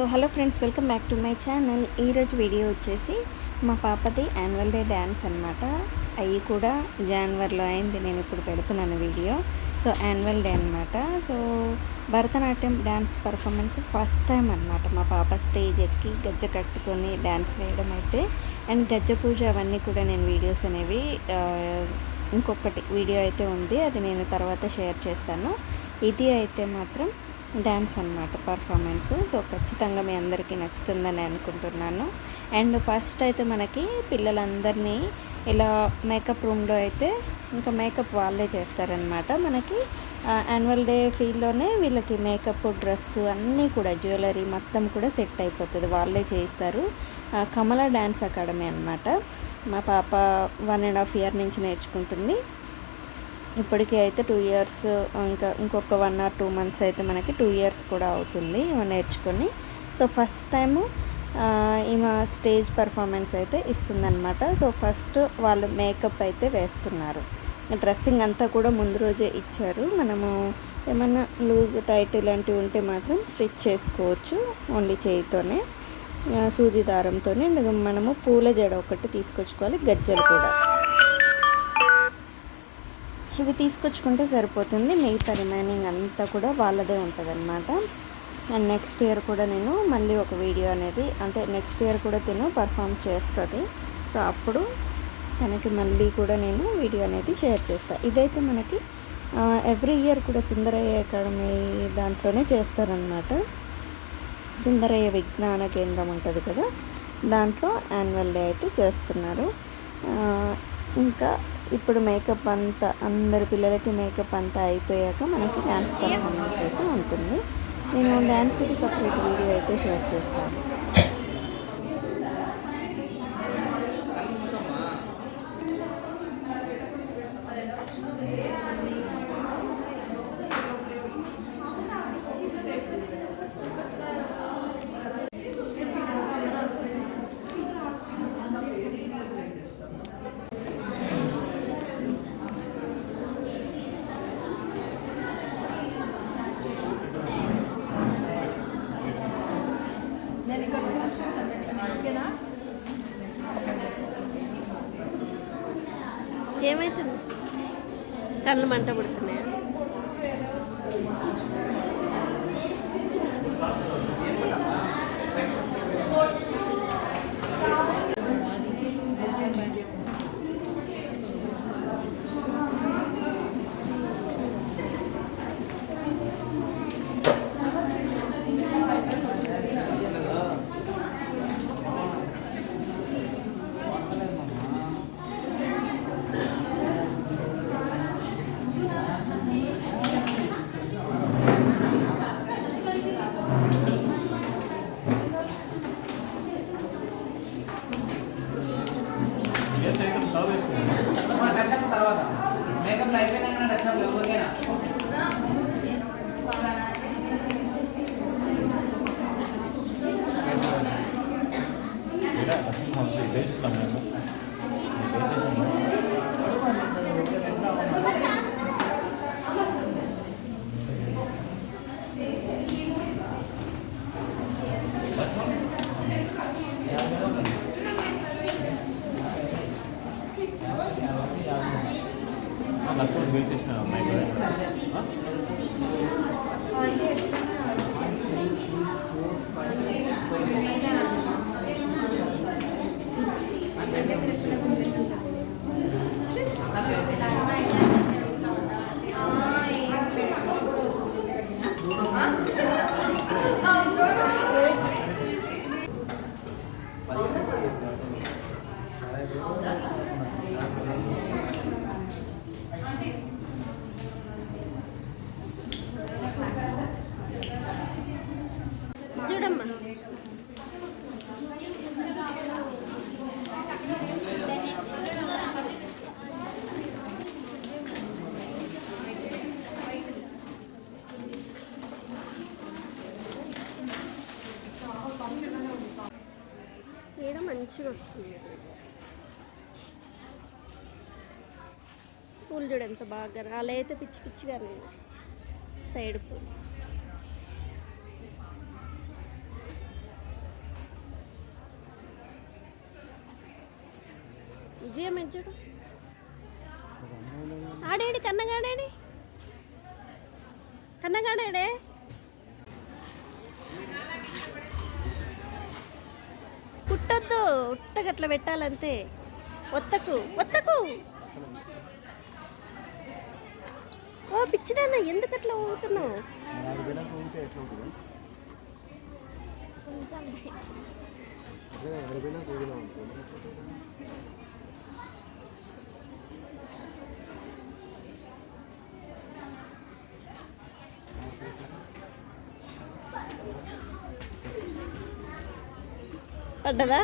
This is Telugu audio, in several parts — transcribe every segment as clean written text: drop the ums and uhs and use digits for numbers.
So hello friends, welcome back to my channel. ఈరోజు వీడియో వచ్చేసి మా పాపది యాన్యువల్ డే డ్యాన్స్ అనమాట. అవి కూడా జనవరిలో అయింది. నేను ఇప్పుడు పెడుతున్నాను వీడియో. సో యాన్యువల్ డే అనమాట. So Bharatanatyam dance performance first time అనమాట. మా పాప స్టేజ్ ఎక్కి గజ్జ కట్టుకొని డ్యాన్స్ వేయడం అయితే, అండ్ గజ్జ పూజ అవన్నీ కూడా నేను వీడియోస్ అనేవి ఇంకొకటి వీడియో అయితే ఉంది, అది నేను తర్వాత షేర్ చేస్తాను. ఇది అయితే మాత్రం డ్యాన్స్ అనమాట, పర్ఫార్మెన్స్. సో ఖచ్చితంగా మీ అందరికీ నచ్చుతుందని అనుకుంటున్నాను. అండ్ ఫస్ట్ అయితే మనకి పిల్లలందరినీ ఇలా మేకప్ రూమ్లో అయితే ఇంకా మేకప్ వాళ్ళే చేస్తారనమాట. మనకి యాన్యువల్ డే ఫీల్డ్లోనే వీళ్ళకి మేకప్, డ్రెస్సు అన్నీ కూడా, జ్యువెలరీ మొత్తం కూడా సెట్ అయిపోతుంది, వాళ్ళే చేయిస్తారు. కమల డ్యాన్స్ అకాడమీ అనమాట. మా పాప 1.5 years నుంచి నేర్చుకుంటుంది. ఇప్పటికీ అయితే 2 years, ఇంకొక 1 or 2 months అయితే మనకి 2 years కూడా అవుతుంది నేర్చుకొని. సో ఫస్ట్ టైము ఈమె స్టేజ్ పర్ఫార్మెన్స్ అయితే ఇస్తుందన్నమాట. సో ఫస్ట్ వాళ్ళు మేకప్ అయితే వేస్తున్నారు. డ్రెస్సింగ్ అంతా కూడా ముందు రోజే ఇచ్చారు. మనము ఏమన్నా లూజ్, టైట్ ఇలాంటివి ఉంటే మాత్రం స్టిచ్ చేసుకోవచ్చు ఓన్లీ చేయితోనే, సూది దారంతోనే. మనము పూల జడ ఒకటి తీసుకొచ్చుకోవాలి, గజ్జలు కూడా ఇవి తీసుకొచ్చుకుంటే సరిపోతుంది. మిగతా రిమైనింగ్ అంతా కూడా వాళ్ళదే ఉంటుంది అనమాట. అండ్ నెక్స్ట్ ఇయర్ కూడా నేను మళ్ళీ ఒక వీడియో అనేది, అంటే నెక్స్ట్ ఇయర్ కూడా తిను పర్ఫామ్ చేస్తుంది. సో అప్పుడు తనకి మళ్ళీ కూడా నేను వీడియో అనేది షేర్ చేస్తాను. ఇదైతే మనకి ఎవ్రీ ఇయర్ కూడా సుందరయ్య అకాడమీ దాంట్లోనే చేస్తారనమాట. సుందరయ్య విజ్ఞాన కేంద్రం ఉంటుంది కదా, దాంట్లో యాన్యువల్ డే అయితే చేస్తున్నారు. ఇంకా ఇప్పుడు మేకప్ అంతా, అందరి పిల్లలకి మేకప్ అంతా అయిపోయాక మనకి డ్యాన్స్ పర్ఫార్మెన్స్ అయితే ఉంటుంది. నేను డ్యాన్స్కి సపరేట్ వీడియో అయితే షేర్ చేస్తాను. ఏమవుతుంది? కళ్ళు మంట పుడుతున్నాయా? చూడమ్మా, ఈడ మంచిగా వస్తుంది. పూలు చూడు ఎంత బాగా, అలా అయితే పిచ్చి పిచ్చిగా సైడ్ పూలు. విజయం చూడు ఆడేడి కన్నగాడేడి కన్నగాడాడే పుట్టొద్దు ఉట్టగట్ల పెట్టాలంతే ఒత్తకు ఒత్తకు ఓ పిచ్చిదాన్న ఎందుకు అట్లా ఊగుతున్నావు పడ్డదా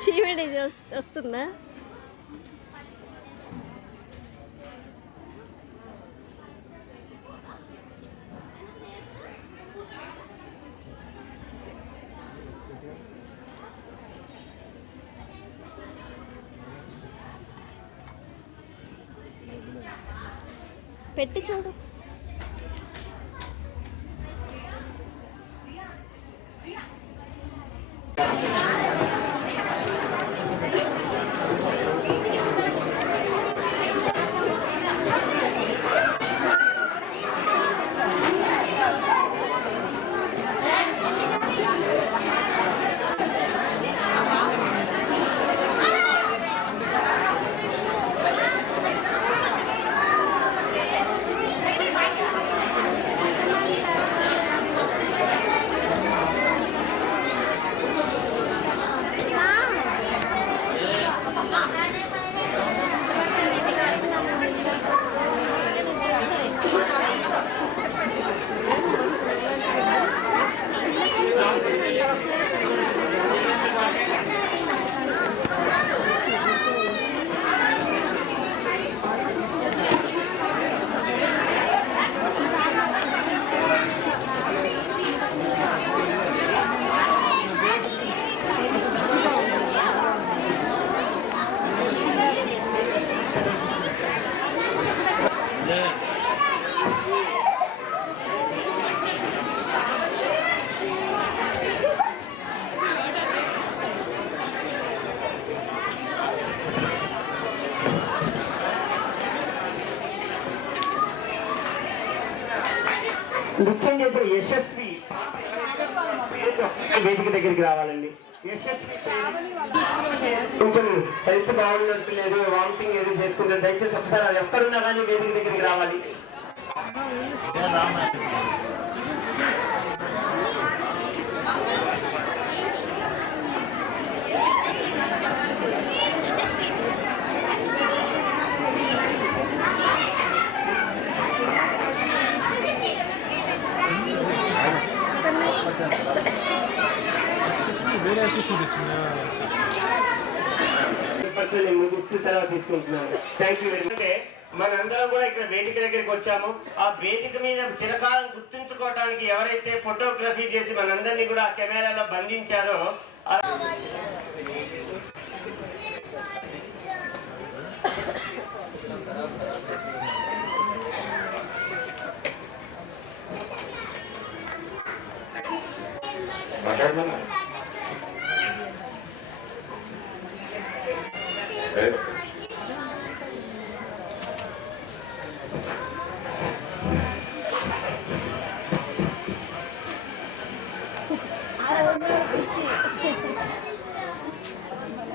చీమిడి వస్తుందా పెట్టి చూడు నృత్యం చేసే యశస్వి వేదిక దగ్గరికి రావాలండి. యశస్వి కొంచెం హెల్త్ బాగున్నట్లేదు, వామిటింగ్ ఏదో చేసుకుంటారు, దయచేసి ఒకసారి ఎక్కడున్నా కానీ వేదిక దగ్గరికి రావాలి. ముగిస్తూ సెలవు తీసుకుంటున్నాను. Thank you very much. మనందరం కూడా ఇక్కడ వేదిక దగ్గరికి వచ్చాము. ఆ వేదిక మీద చిరకాలం గుర్తుంచుకోవడానికి ఎవరైతే ఫోటోగ్రఫీ చేసి మనందరినీ కూడా కెమెరాలో బంధించారో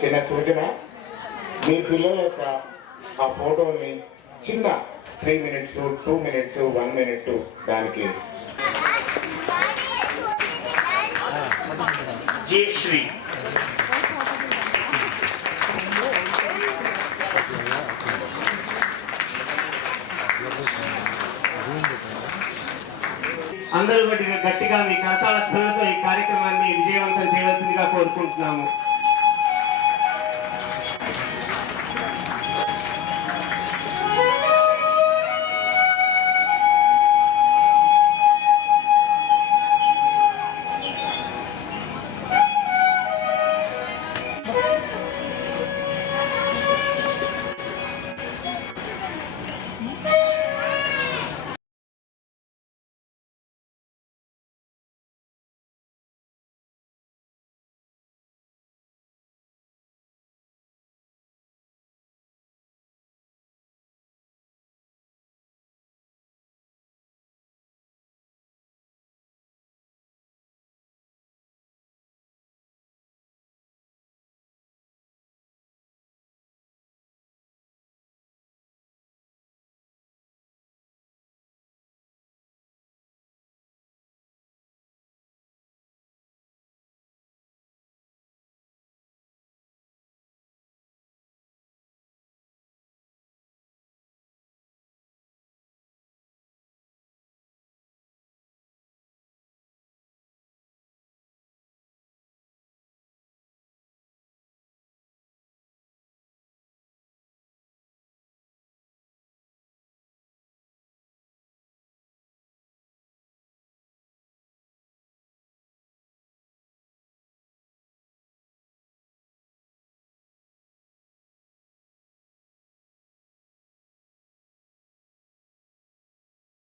చిన్న సూచన, మీ పిల్లల యొక్క ఆ ఫోటోని చిన్న 3 minutes, 2 minutes, 1 minute దానికి జయశ్రీ అందరూ గట్టిగా మీ కరతాళ ధ్వనులతో ఈ కార్యక్రమాన్ని విజయవంతం చేయవలసిందిగా కోరుకుంటున్నాము.